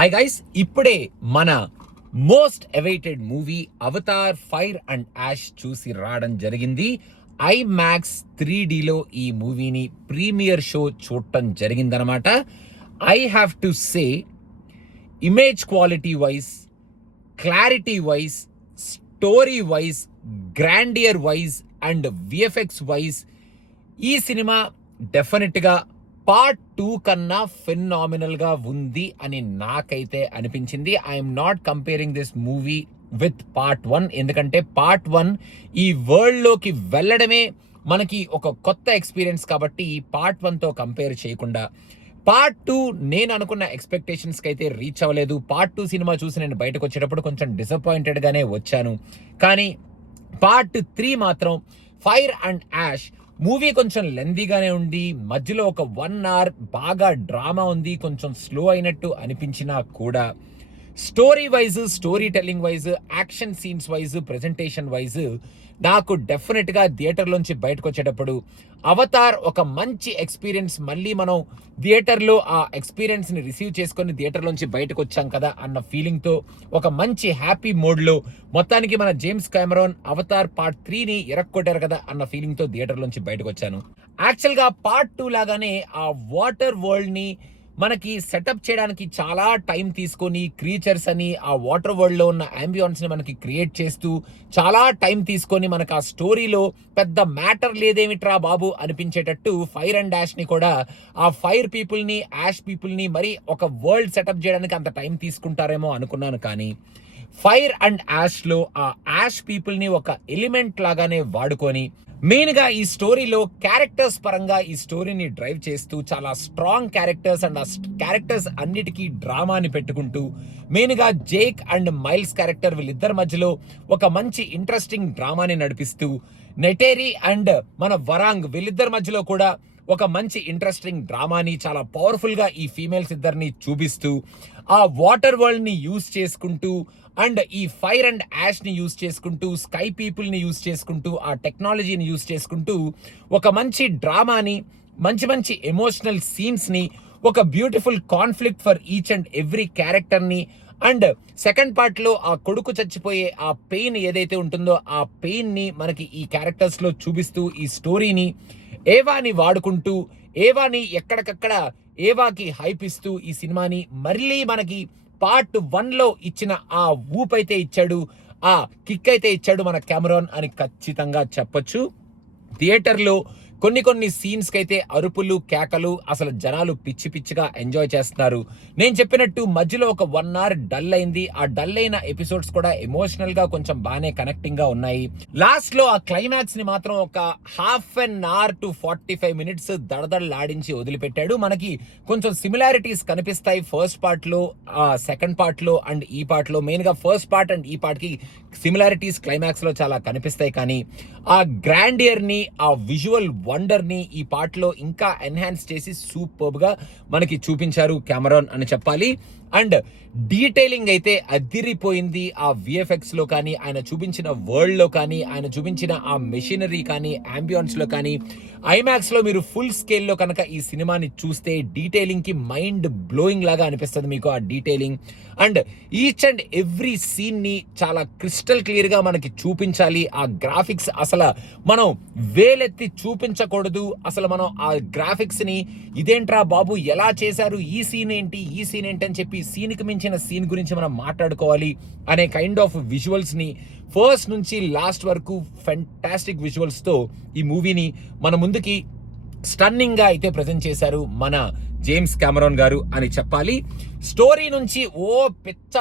Hi guys, ఇప్పుడే మన most awaited movie Avatar Fire and Ash చూసి రావడం జరిగింది. ఐమాక్స్ 3Dలో ఈ మూవీని ప్రీమియర్ షో చూడటం జరిగిందనమాట. I have to say, image quality wise, clarity wise, story wise, grandeur wise and VFX wise ఈ సినిమా డెఫినెట్గా పార్ట్ 2 కన్నా ఫినామినల్ గా ఉంది అని నాకైతే అనిపించింది. I'm not comparing this movie with part 1, ఎందుకంటే పార్ట్ 1 ఈ వరల్డ్ లోకి వెళ్ళడమే మనకి ఒక కొత్త ఎక్స్పీరియన్స్ కాబట్టి పార్ట్ 1తో కంపేర్ చేయకుండా పార్ట్ 2 నేను అనుకున్న ఎక్స్పెక్టేషన్స్కి అయితే రీచ్ అవ్వలేదు. పార్ట్ 2 సినిమా చూసి నేను బయటకు వచ్చేటప్పుడు కొంచెం డిసప్పాయింటెడ్గానే వచ్చాను. కానీ పార్ట్ 3 మాత్రం ఫైర్ అండ్ యాష్ మూవీ కొంచెం లెందీగానే ఉంది. మధ్యలో ఒక 1 అవర్ బాగా డ్రామా ఉంది, కొంచెం స్లో అయినట్టు అనిపించినా కూడా story wise, story telling wise, action scenes wise, presentation wise నాకు డెఫినెట్గా థియేటర్లోంచి బయటకు వచ్చేటప్పుడు అవతార్ ఒక మంచి ఎక్స్పీరియన్స్, మళ్ళీ మనం థియేటర్లో ఆ ఎక్స్పీరియన్స్ని రిసీవ్ చేసుకొని థియేటర్లోంచి బయటకు వచ్చాం కదా అన్న ఫీలింగ్తో ఒక మంచి హ్యాపీ మోడ్లో మొత్తానికి మన జేమ్స్ కెమెరాన్ అవతార్ పార్ట్ 3ని ఎరక్కొట్టారు కదా అన్న ఫీలింగ్తో థియేటర్లోంచి బయటకు వచ్చాను. యాక్చువల్గా పార్ట్ 2 లాగానే ఆ వాటర్ వరల్డ్ని మనకి సెటప్ చేయడానికి చాలా టైం తీసుకొని క్రీచర్స్ అని ఆ వాటర్ వరల్డ్లో ఉన్న అంబియన్స్ని మనకి క్రియేట్ చేస్తూ చాలా టైం తీసుకొని మనకు ఆ స్టోరీలో పెద్ద మ్యాటర్ లేదేమిట్రా బాబు అనిపించేటట్టు ఫైర్ అండ్ యాష్ని కూడా ఆ ఫైర్ పీపుల్ని, యాష్ పీపుల్ని మరి ఒక వరల్డ్ సెటప్ చేయడానికి అంత టైం తీసుకుంటారేమో అనుకున్నాను. కానీ ఫైర్ అండ్ యాష్లో ఆ యాష్ పీపుల్ని ఒక ఎలిమెంట్ లాగానే వాడుకొని మెయిన్గా ఈ స్టోరీలో క్యారెక్టర్స్ పరంగా ఈ స్టోరీని డ్రైవ్ చేస్తూ చాలా స్ట్రాంగ్ క్యారెక్టర్స్ అండ్ ఆ క్యారెక్టర్స్ అన్నిటికీ డ్రామాని పెట్టుకుంటూ మెయిన్గా జేక్ అండ్ మైల్స్ క్యారెక్టర్ వీళ్ళిద్దరి మధ్యలో ఒక మంచి ఇంట్రెస్టింగ్ డ్రామాని నడిపిస్తూ నెటేరి అండ్ మన వరాంగ్ వీళ్ళిద్దరి మధ్యలో కూడా ఒక మంచి ఇంట్రెస్టింగ్ డ్రామాని చాలా పవర్ఫుల్గా ఈ ఫీమేల్స్ ఇద్దరిని చూపిస్తూ ఆ వాటర్ వరల్డ్ని యూజ్ చేసుకుంటూ అండ్ ఈ ఫైర్ అండ్ యాష్ని యూజ్ చేసుకుంటూ స్కై పీపుల్ని యూజ్ చేసుకుంటూ ఆ టెక్నాలజీని యూజ్ చేసుకుంటూ ఒక మంచి డ్రామాని, మంచి మంచి ఎమోషనల్ సీన్స్ని, ఒక beautiful conflict for each and every క్యారెక్టర్ని అండ్ సెకండ్ పార్ట్లో ఆ కొడుకు చచ్చిపోయే ఆ పెయిన్ ఏదైతే ఉంటుందో ఆ పెయిన్ని మనకి ఈ క్యారెక్టర్స్లో చూపిస్తూ ఈ స్టోరీని ఏవాని వాడుకుంటూ ఏవాని ఎక్కడికక్కడ ఏవాకి హైప్ ఇస్తూ ఈ సినిమాని మళ్ళీ మనకి పార్ట్ 1లో ఇచ్చిన ఆ ఊప్ అయితే ఇచ్చాడు, ఆ కిక్ అయితే ఇచ్చాడు మన కెమెరాన్ అని ఖచ్చితంగా చెప్పొచ్చు. థియేటర్లో కొన్ని సీన్స్కి అయితే అరుపులు, కేకలు, అసలు జనాలు పిచ్చి పిచ్చిగా ఎంజాయ్ చేస్తున్నారు. నేను చెప్పినట్టు మధ్యలో ఒక 1 అవర్ డల్ అయింది. ఆ డల్ అయిన ఎపిసోడ్స్ కూడా ఎమోషనల్గా కొంచెం బాగానే కనెక్టింగ్గా ఉన్నాయి. లాస్ట్లో ఆ క్లైమాక్స్ని మాత్రం ఒక ½ an hour to 45 minutes దడదడలాడించి వదిలిపెట్టాడు. మనకి కొంచెం సిమిలారిటీస్ కనిపిస్తాయి ఫస్ట్ పార్ట్లో, సెకండ్ పార్ట్లో అండ్ ఈ పార్ట్లో. మెయిన్గా ఫస్ట్ పార్ట్ అండ్ ఈ పార్ట్కి సిమిలారిటీస్ క్లైమాక్స్లో చాలా కనిపిస్తాయి. కానీ ఆ గ్రాండియర్ని, ఆ విజువల్ వండర్ని ఈ పార్ట్లో ఇంకా ఎన్హాన్స్ చేసి సూపర్గా మనకి చూపించారు కెమెరాన్ అని చెప్పాలి. అండ్ డీటెయిలింగ్ అయితే అదిరిపోయింది. ఆ విఎఫ్ఎక్స్లో కానీ, ఆయన చూపించిన వరల్డ్లో కానీ, ఆయన చూపించిన ఆ మెషినరీ కానీ, అంబియన్స్లో కానీ, ఐమాక్స్లో మీరు ఫుల్ స్కేల్లో కనుక ఈ సినిమాని చూస్తే డీటెయిలింగ్కి మైండ్ బ్లోయింగ్ లాగా అనిపిస్తుంది మీకు ఆ detailing. And each and every సీన్ని చాలా క్రిస్టల్ క్లియర్గా మనకి చూపించాలి. ఆ గ్రాఫిక్స్ అసలు మనం వేలెత్తి చూపించకూడదు. అసలు మనం ఆ గ్రాఫిక్స్ని ఇదేంట్రా బాబు ఎలా చేశారు, ఈ సీన్ ఏంటి అని చెప్పి సీన్కి మించిన సీన్ గురించి మనం మాట్లాడుకోవాలి అనే కైండ్ ఆఫ్ విజువల్స్ని ఫస్ట్ నుంచి లాస్ట్ వరకు ఫెంటాస్టిక్ విజువల్స్తో ఈ మూవీని మన ముందుకి స్టన్నింగ్గా అయితే ప్రజెంట్ చేశారు మన జేమ్స్ కెమెరాన్ గారు అని చెప్పాలి. స్టోరీ నుంచి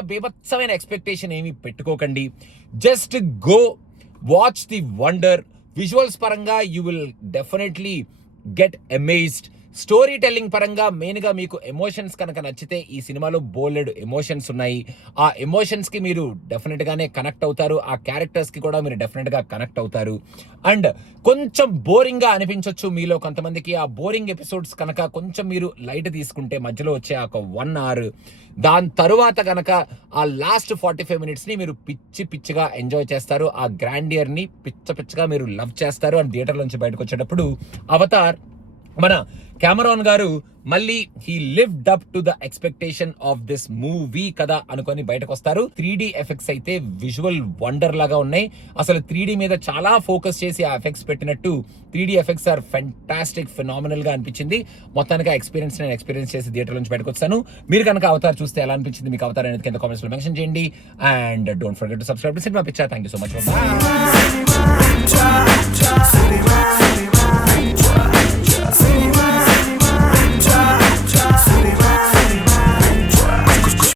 బీభత్సమైన ఎక్స్పెక్టేషన్ ఏమీ పెట్టుకోకండి. Just go watch the wonder. Visuals పరంగా you will definitely get amazed. Story telling పరంగా మెయిన్గా మీకు ఎమోషన్స్ కనుక నచ్చితే ఈ సినిమాలో బోల్డెడ్ ఎమోషన్స్ ఉన్నాయి. ఆ ఎమోషన్స్కి మీరు డెఫినెట్గానే కనెక్ట్ అవుతారు. ఆ క్యారెక్టర్స్కి కూడా మీరు డెఫినెట్గా కనెక్ట్ అవుతారు. అండ్ కొంచెం బోరింగ్గా అనిపించవచ్చు మీలో కొంతమందికి. ఆ బోరింగ్ ఎపిసోడ్స్ కనుక కొంచెం మీరు లైట్ తీసుకుంటే మధ్యలో వచ్చే ఒక 1 hour, దాని తరువాత కనుక ఆ లాస్ట్ 45 minutesని మీరు పిచ్చిగా ఎంజాయ్ చేస్తారు. ఆ గ్రాండియర్ని పిచ్చగా మీరు లవ్ చేస్తారు. అండ్ థియేటర్ నుంచి బయటకు వచ్చేటప్పుడు అవతార్ మన కెమెరాన్ గారు మళ్ళీ he lived up to the expectation of this movie కదా అనుకొని బయటకు వస్తారు. 3D ఎఫెక్ట్స్ అయితే విజువల్ వండర్ లాగా ఉన్నాయి. అసలు 3D మీద చాలా ఫోకస్ చేసి ఆ ఎఫెక్ట్స్ పెట్టినట్టు 3D effects are fantastic, phenomenal గా అనిపించింది. మొత్తానికి నేను ఎక్స్పీరియన్స్ చేసి థియేటర్ నుంచి బయటకు వచ్చాను. మీరు కనుక అవతార్ చూస్తే ఎలా అనిపించింది, మీకు అవతార్ అనేది కింద కామెంట్స్ లో మెన్షన్ చేయండి. And don't forget to subscribe to cinema picture. Thank you so much.